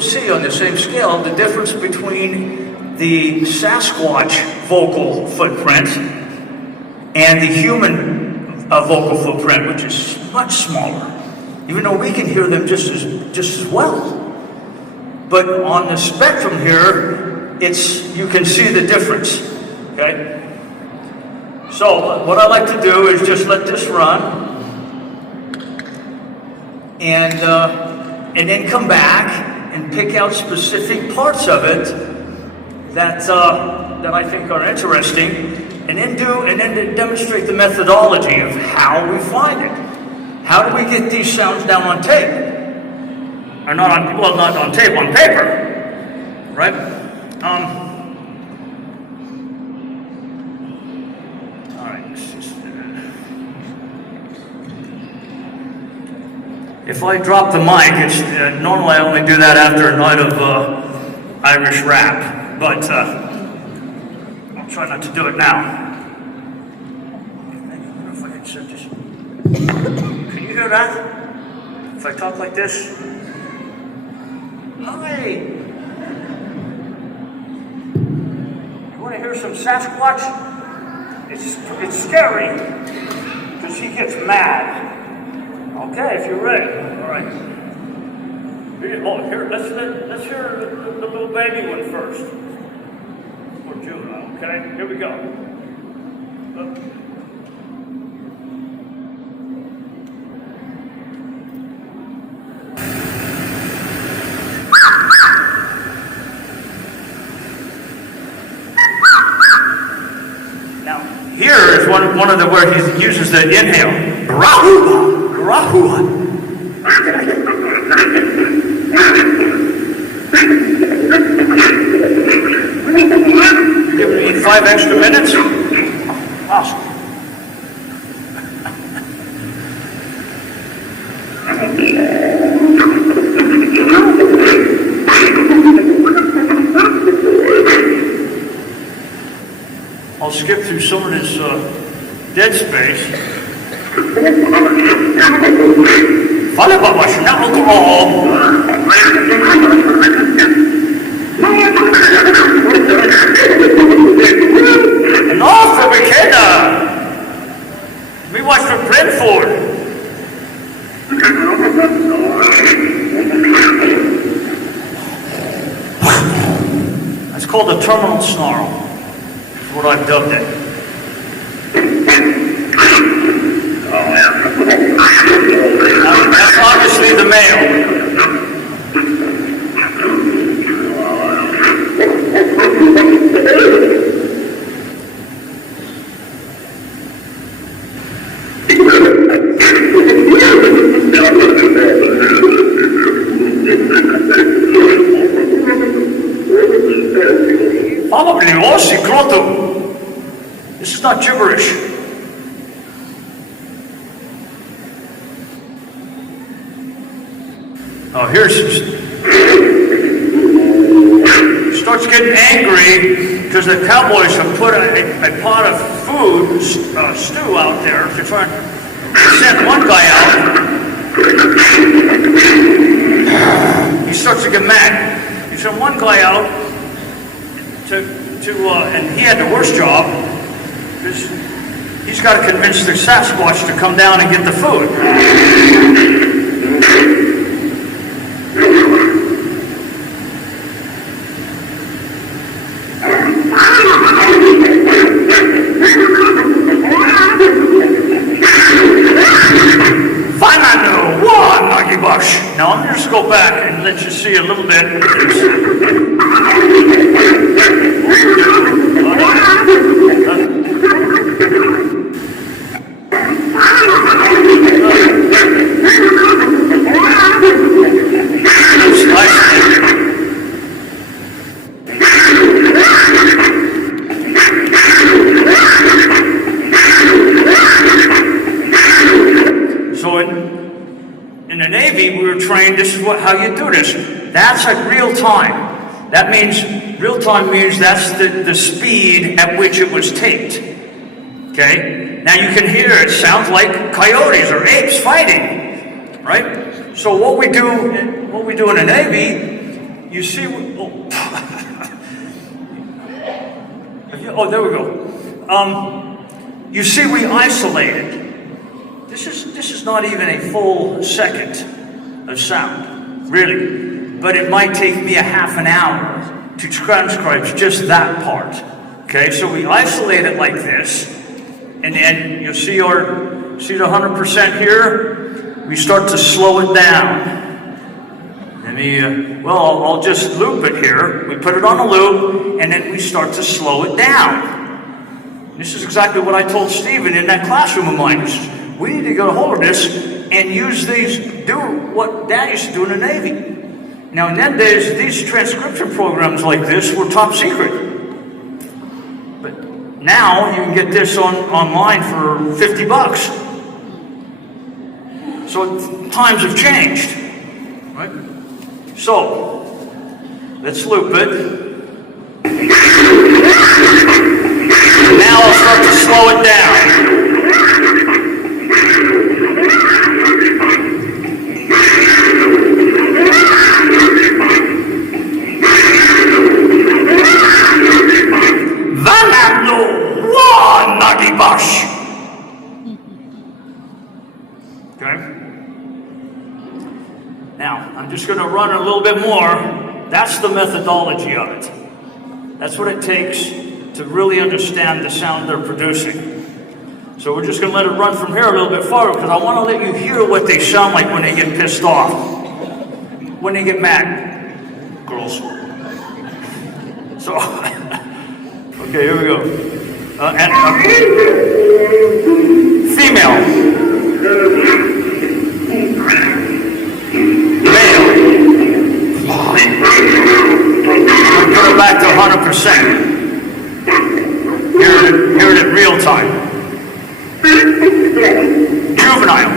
will see on the same scale the difference between the Sasquatch vocal footprint and the human vocal footprint, which is much smaller, even though we can hear them just as well. But on the spectrum here, you can see the difference, okay? So what I like to do is just let this run, and then come back and pick out specific parts of it that I think are interesting, and then demonstrate the methodology of how we find it. How do we get these sounds down on tape? Or not on tape, on paper, right? All right, let's just, if I drop the mic, it's normally I only do that after a night of Irish rap, but I'll try not to do it now. I wonder if I can set this. Can you hear that? If I talk like this? Hi! You want to hear some Sasquatch? It's scary, because he gets mad. Okay, if you're ready. All right. Let's hear the little baby one first. For Judah, okay? Here we go. Now, here is one of the where he uses the inhale. Rahua, rahua. Give me 5 extra minutes. Awesome. I'll skip through some of this dead space. Fala para baixo, não alcohol. Nossa, pequena! Me watch for Brentford. That's called a terminal snarl. That's what I've dubbed it. That's obviously the male. This is not gibberish. Oh, here's starts getting angry because the cowboys have put a pot of food, stew out there to try and send one guy out. He starts to get mad. He sent one guy out and he had the worst job because he's got to convince the Sasquatch to come down and get the food. Now I'm just go back and let you see a little bit. This is how you do this. That's like real time. That means real time means that's the speed at which it was taped. Okay? Now you can hear it sounds like coyotes or apes fighting. Right? So what we do in the Navy you see, oh, there we go. You see, we isolated. This is not even a full second of sound, really. But it might take me a half an hour to transcribe just that part. Okay, so we isolate it like this, and then you'll see the 100% here. We start to slow it down. I'll just loop it here. We put it on a loop, and then we start to slow it down. This is exactly what I told Stephen in that classroom of mine. We need to get a hold of this and use these, do what Dad used to do in the Navy. Now, in them days, these transcription programs like this were top secret. But now you can get this online for 50 bucks. So times have changed, right? So, let's loop it. Now I'll start to slow it down. Vanando one nutty bush. Okay? Now, I'm just going to run a little bit more. That's the methodology of it. That's what it takes to really understand the sound they're producing. So we're just going to let it run from here a little bit farther because I want to let you hear what they sound like when they get pissed off. When they get mad. Girls. So, okay, here we go. Female. Put it back to 100%. Hear it in real time. Juvenile.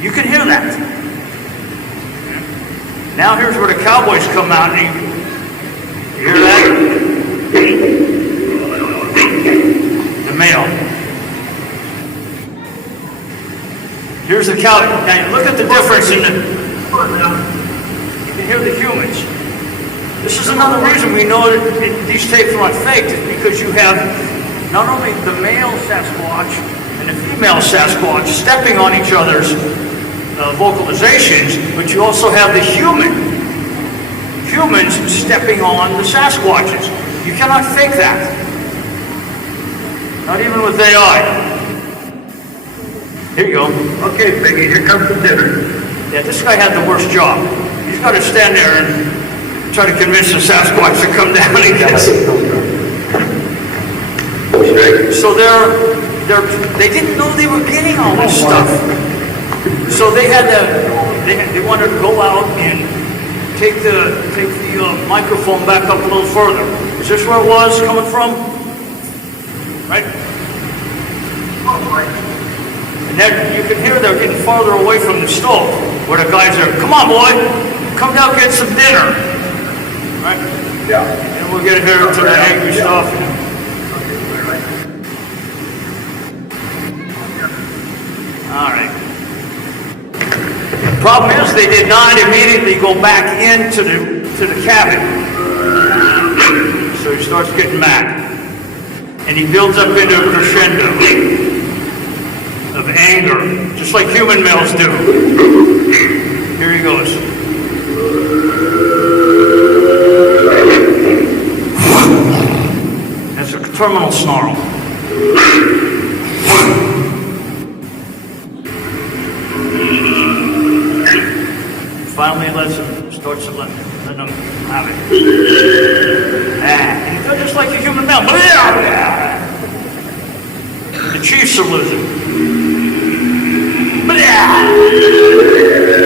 You can hear that. Now here's where the cowboys come out and you hear that? The male. Here's the cow. Now look at the difference in the. You can hear the humans. This is another reason we know that these tapes are not faked, is because you have not only the male Sasquatch and the female Sasquatch stepping on each other's vocalizations, but you also have the humans stepping on the Sasquatches. You cannot fake that. Not even with AI. Here you go. Okay, Peggy, here comes the dinner. Yeah, this guy had the worst job. He's got to stand there and try to convince the Sasquatch to come down and get us. So they didn't know they were getting all this stuff. So they wanted to go out and take the microphone back up a little further. Is this where it was coming from? Right? And then you can hear they're getting farther away from the stove, where the guys are, come on boy, come down get some dinner. Right? Yeah. And we'll get here to the angry stuff. All right. Problem is, they did not immediately go back into the cabin. So he starts getting mad. And he builds up into a crescendo of anger, just like human males do. Here he goes. That's a terminal snarl. Finally starts to let them have it. And they're just like a human male. The Chiefs are losing.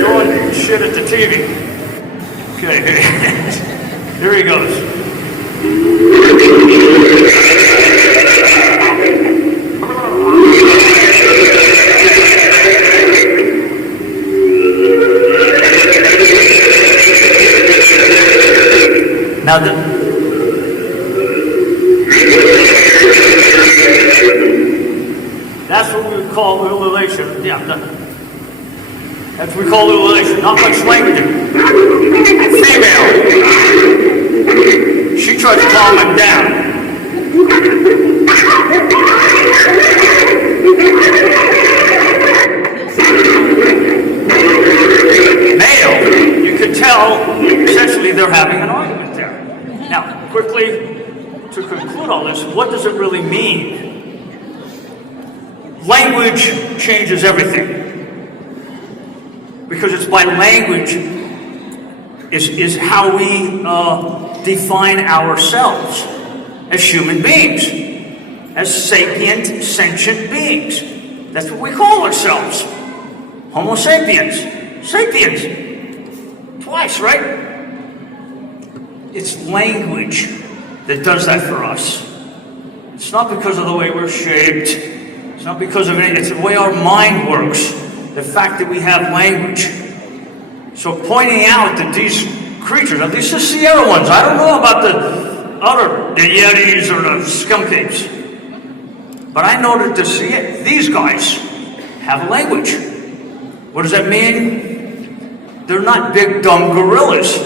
Throwing shit at the TV. Okay, here he goes. Now that's what we would call ululation. Yeah, that's what we call ululation. Not much language. Female. So, essentially, they're having an argument there. Now, quickly, to conclude all this, what does it really mean? Language changes everything. Because it's by language is how we define ourselves as human beings, as sapient, sentient beings. That's what we call ourselves. Homo sapiens. Sapiens. Twice, right? It's language that does that for us. It's not because of the way we're shaped. It's not because of anything. It's the way our mind works. The fact that we have language. So pointing out that these creatures, at least the Sierra ones, I don't know about the Yetis or the skunk apes, but I know that these guys have a language. What does that mean? They're not big dumb gorillas.